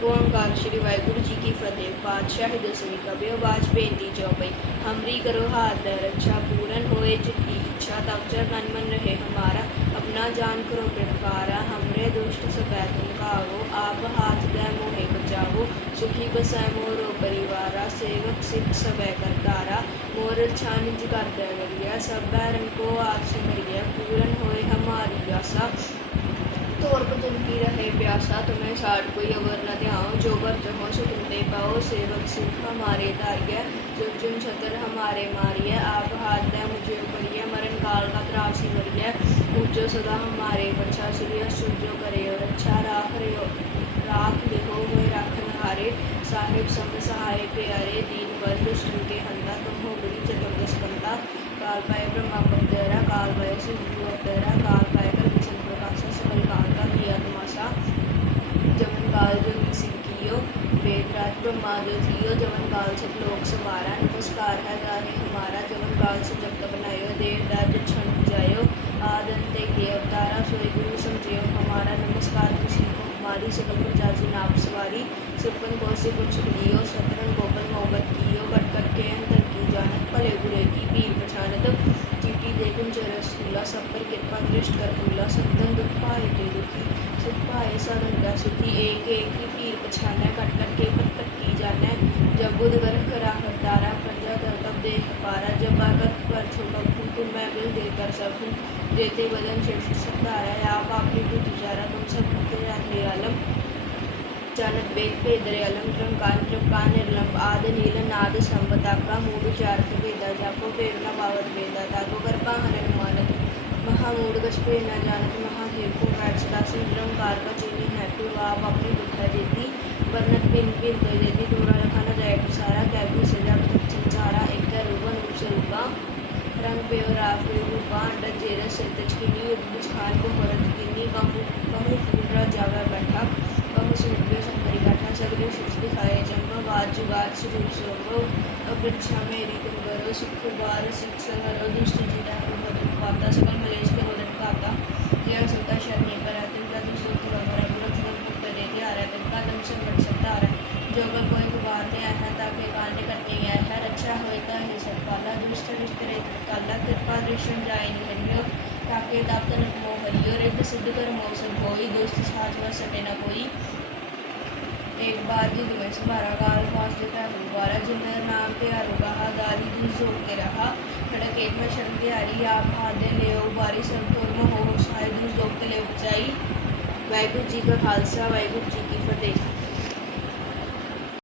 तो ओंकार श्री वाहगुरु जी की फतेह। पातशाह दसवीं कबियो बाज बेंदी चौपई। हमरी करो हाथ रक्षा पूरन होए जितनी इच्छा तब मन मन रहे हमारा। अपना जान करो कृपारा हमरे दुष्ट सदै तुम कावो आप हाथ दे मोहे बचावो। सुखी बसै मोरो परिवारा। सेवक सिख सबै करतारा। मोर छान ज कर दे सब बैरन को आप सिमरिया। पूरन होए हमारी आशा। तोर भजन की रहे प्यासा, तुम्हें साठ कोई अवर न ध्याओ जो बर जहो सो तुम पाओ, सेवक सिख हमारे तारिय जो चुन छतर हमारे मारिय, आप हाथ दे मुझे करिय मरण काल का त्रासी मरिय पूजो सदा हमारे बच्चा सूर्य। सूर्यो करे और अच्छा राख रहे राख लिहो मोह राखन हारे साहिब संग सहाय प्यारे, दीन बंधु श्री के हंदा। तुम हो बड़ी चतुर्दश काल पाए ब्रह्मा बंदरा काल पाए सिंधु अवतरा काल पाए कर किशन प्रकाशा सकल काल का किया तमाशा जमन काल जोगी सिंकियो वेद राज ब्रह्मा जो थियो जमन काल से लोक समारा नमस्कार है गाने हमारा जमन काल से जब तक बनायो देव राज क्षण जायो। आदंते के अवतारा सोई गुरु समझियो। हमारा नमस्कार किसी को हमारी सकल प्रजा जी नाप सवारी। सुपन को से कुछ लियो शतरन गोपल मोहब्बत कियो। कट कट के अंतर की जानत, भले बुरे की पीर पछानत। चीटी देखुन रसूला सब पर कृपा दृष्ट कर फूला। संतन दुख पाए ते दुखी, सुख पाए साधन का सुखी। एक एक की पीर पछाना कट कट के की बुध गर्भ करा करतारा प्रजा दर तब देह पारा जब आकर कर छोटा तुम मैं बिल देकर सकूँ देते वज़न श्रेष्ठ सतारा आप आपने भी गुजारा, तुम सब भूते निरालम चानक वेद भेदरे अलम ट्रंकान ट्रंकान निर्लंब आद, नील, नाद संबताका मूड चारक वेदा जाको प्रेरणा पावत वेदा ताको गर्भा हनन मानत। गश न जानत महादेव को सदा सिंद्रंकार का चीनी हैटू आप अपनी बुद्धा जेती। वर्णत पिन पिन तो जेती तुम्हारा रखा न जाए तो सारा कैबी सजा संसारा एक रूपा रूप स्वरूपा रंग पे और जेरा से खान को जावा बैठा सुख स्वरूप अपेक्षा मेरी तुम करो सुख बार सिख संगरो दुष्ट जिला को बदल पाता सकल मलेश करो लट पाता यह सता शरणी पर तुम का दुष्ट तुम मरा गुरु तुम मुक्त देते आ रहा तुम का दम संकट सकता आ रहा जो अगर कोई कुबार ते है ताकि कांड करते गया है रक्षा होएगा ही सब पाला दुष्ट दुष्ट रे काला कृपा दृश्य जाए निहरियो ताकि तब तनक मोह हरियो रिद्ध सिद्ध कर मोह सब होई दोस्त साथ व सटे न कोई एक बार की दुबई से बारह काल पास देता है दोबारा ज़िंदा नाम तैयार होगा हा दादी दी जोड़ के रहा खड़क एक में शर्म तैयारी आप हाथ दे ले बारी सब ठोर में हो शायद दूर जोक ले बचाई वाहिगुरु जी का खालसा वाहिगुरु जी की फतेह